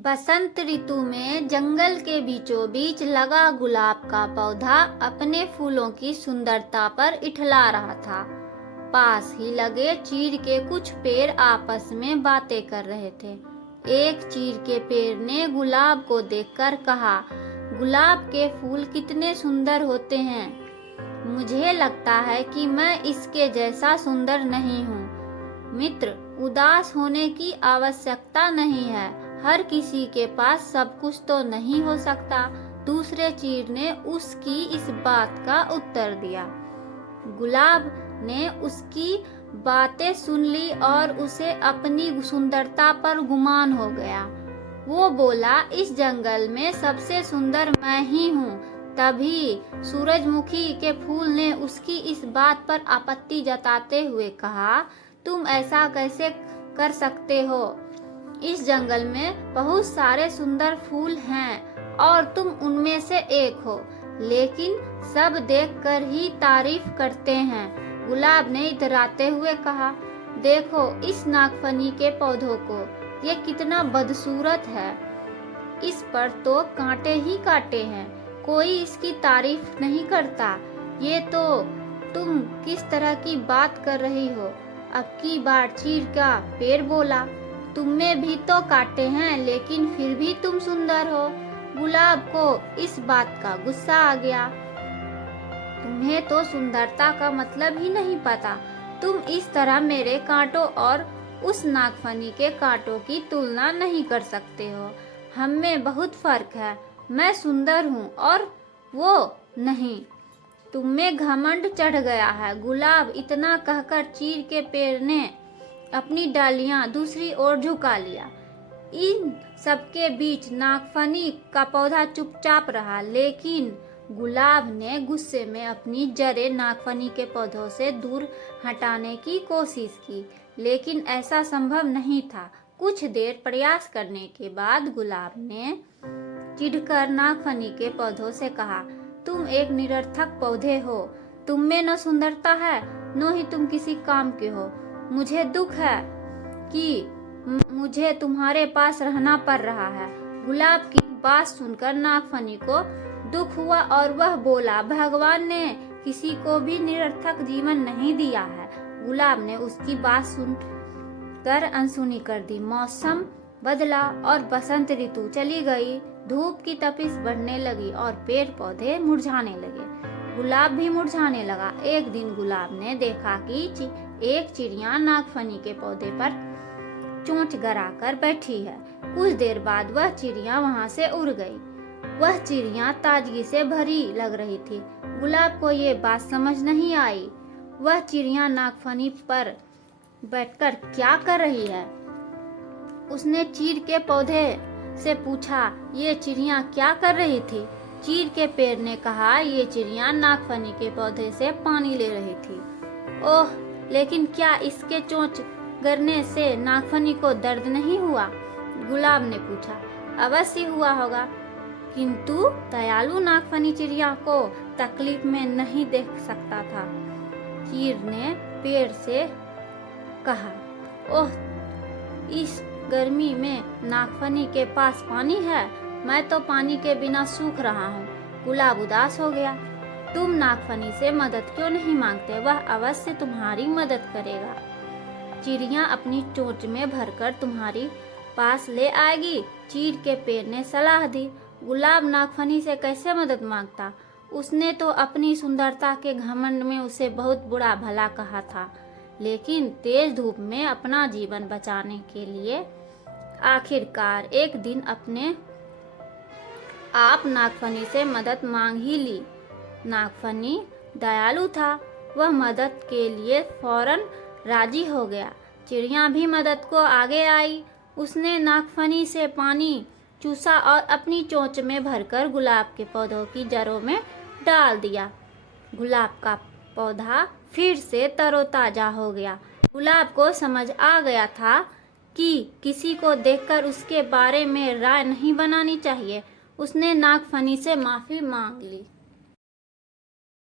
बसंत ऋतु में जंगल के बीचों बीच लगा गुलाब का पौधा अपने फूलों की सुंदरता पर इठला रहा था। पास ही लगे चीड़ के कुछ पेड़ आपस में बातें कर रहे थे। एक चीड़ के पेड़ ने गुलाब को देखकर कहा, गुलाब के फूल कितने सुंदर होते हैं। मुझे लगता है कि मैं इसके जैसा सुंदर नहीं हूँ। मित्र, उदास होने की आवश्यकता नहीं है। हर किसी के पास सब कुछ तो नहीं हो सकता। दूसरे चीड़ ने उसकी इस बात का उत्तर दिया। गुलाब ने उसकी बातें सुन ली और उसे अपनी सुंदरता पर गुमान हो गया। वो बोला, इस जंगल में सबसे सुंदर मैं ही हूँ। तभी सूरजमुखी के फूल ने उसकी इस बात पर आपत्ति जताते हुए कहा, तुम ऐसा कैसे कर सकते हो? इस जंगल में बहुत सारे सुंदर फूल हैं और तुम उनमें से एक हो, लेकिन सब देखकर ही तारीफ करते हैं। गुलाब ने इतराते हुए कहा, देखो इस नागफनी के पौधों को, ये कितना बदसूरत है। इस पर तो कांटे ही कांटे हैं, कोई इसकी तारीफ नहीं करता। ये तो तुम किस तरह की बात कर रही हो? अब की बार चीड़ का पेड़ बोला, तुम में भी तो कांटे हैं, लेकिन फिर भी तुम सुंदर हो। गुलाब को इस बात का गुस्सा आ गया। तुम्हें तो सुंदरता का मतलब ही नहीं पता। तुम इस तरह मेरे कांटों और उस नागफनी के कांटों की तुलना नहीं कर सकते हो। हम में बहुत फर्क है। मैं सुंदर हूँ और वो नहीं। तुम में घमंड चढ़ गया है। गुलाब इतना कहकर चीड़ के पेड़ ने अपनी डालियां दूसरी ओर झुका लिया। इन सबके बीच नागफनी का पौधा चुपचाप रहा, लेकिन गुलाब ने गुस्से में अपनी जड़ें नागफनी के पौधों से दूर हटाने की कोशिश की, लेकिन ऐसा संभव नहीं था। कुछ देर प्रयास करने के बाद गुलाब ने चिढ़कर नागफनी के पौधों से कहा, तुम एक निरर्थक पौधे हो। तुम में न सुंदरता है, न ही तुम किसी काम के हो। मुझे दुख है कि मुझे तुम्हारे पास रहना पड़ रहा है। गुलाब की बात सुनकर नागफनी को दुख हुआ और वह बोला, भगवान ने किसी को भी निरर्थक जीवन नहीं दिया है। गुलाब ने उसकी बात सुनकर अनसुनी कर दी। मौसम बदला और बसंत ऋतु चली गई। धूप की तपिश बढ़ने लगी और पेड़ पौधे मुरझाने लगे। गुलाब भी मुरझाने लगा। एक दिन गुलाब ने देखा कि एक चिड़िया नागफनी के पौधे पर चोंच गड़ाकर बैठी है। कुछ देर बाद वह चिड़िया वहां से उड़ गई। वह चिड़िया ताजगी से भरी लग रही थी। गुलाब को ये बात समझ नहीं आई। वह चिड़िया नागफनी पर बैठकर क्या कर रही है? उसने चीड़ के पौधे से पूछा, ये चिड़िया क्या कर रही थी? चीड़ के पेड़ ने कहा, ये चिड़िया नागफनी के पौधे से पानी ले रही थी। ओह, लेकिन क्या इसके चोंच गरने से नागफनी को दर्द नहीं हुआ? गुलाब ने पूछा। अवश्य हुआ होगा, किंतु दयालु नागफनी चिड़िया को तकलीफ में नहीं देख सकता था। चीड़ ने पेड़ से कहा, ओह, इस गर्मी में नागफनी के पास पानी है? मैं तो पानी के बिना सूख रहा हूँ। गुलाब उदास हो गया। तुम नागफनी से मदद क्यों नहीं मांगते? वह अवश्य तुम्हारी मदद करेगा। चिड़िया अपनी चोंच में भरकर तुम्हारी पास ले आएगी। चीड़ के पेड़ ने सलाह दी। गुलाब नागफनी से कैसे मदद मांगता? उसने तो अपनी सुंदरता के घमंड में उसे बहुत बुरा भला कहा था, लेकिन तेज धूप में अपना जीवन बचाने के लिए आखिरकार एक दिन अपने आप नागफनी से मदद मांग ही ली। नागफनी दयालु था। वह मदद के लिए फौरन राजी हो गया। चिड़िया भी मदद को आगे आई। उसने नागफनी से पानी चूसा और अपनी चोंच में भरकर गुलाब के पौधों की जड़ों में डाल दिया। गुलाब का पौधा फिर से तरोताजा हो गया। गुलाब को समझ आ गया था कि किसी को देखकर उसके बारे में राय नहीं बनानी चाहिए। उसने नागफनी से माफी मांग ली।